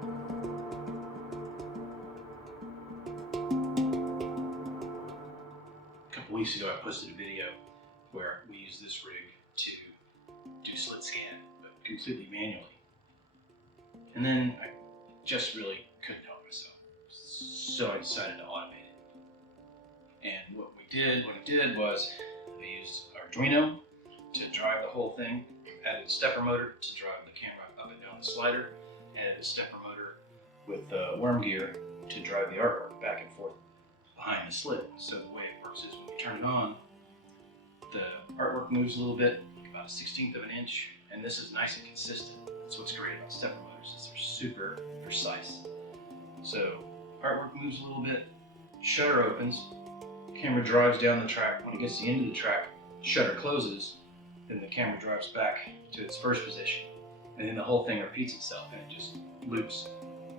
A couple weeks ago I posted a video where we use this rig to do slit scan, but completely manually. And then I just really couldn't help myself. So I decided to automate it. And what I did was I used Arduino to drive the whole thing, added a stepper motor to drive the camera up and down the slider, added a stepper motor with worm gear to drive the artwork back and forth behind the slit. So the way it works is when you turn it on, the artwork moves a little bit, about 1/16 of an inch, and this is nice and consistent. That's what's great about stepper motors, is they're super precise. So artwork moves a little bit, shutter opens, camera drives down the track. When it gets to the end of the track, shutter closes, then the camera drives back to its first position, and then the whole thing repeats itself, and it just loops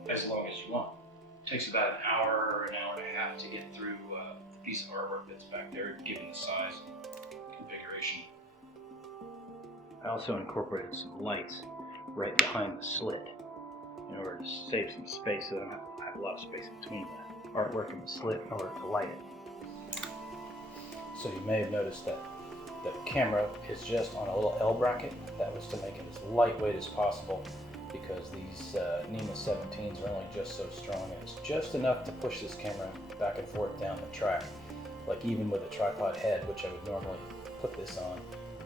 as long as you want. It takes about an hour or an hour and a half to get through the piece of artwork that's back there, given the size and configuration. I also incorporated some lights right behind the slit in order to save some space, so I don't have a lot of space between the artwork and the slit in order to light it. So you may have noticed that the camera is just on a little L bracket. That was to make it as lightweight as possible, because these NEMA 17s are only just so strong, and it's just enough to push this camera back and forth down the track. Like even with a tripod head, which I would normally put this on,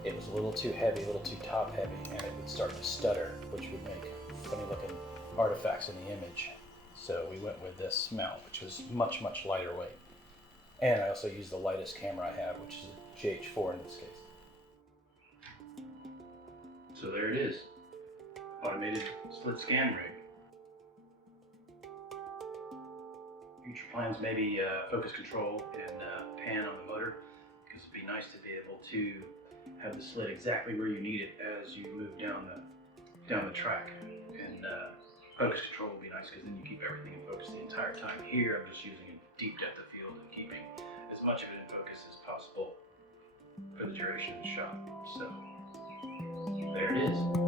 it was a little too heavy, a little too top heavy, and it would start to stutter, which would make funny looking artifacts in the image. So we went with this mount, which was much, much lighter weight. And I also used the lightest camera I have, which is a GH4 in this case. So there it is, automated slit scan rig. Future plans maybe focus control and pan on the motor, because it'd be nice to be able to have the slit exactly where you need it as you move down the track. And focus control will be nice, because then you keep everything in focus the entire time. Here I'm just using a deep depth of field and keeping as much of it in focus as possible for the duration of the shot. So there it is.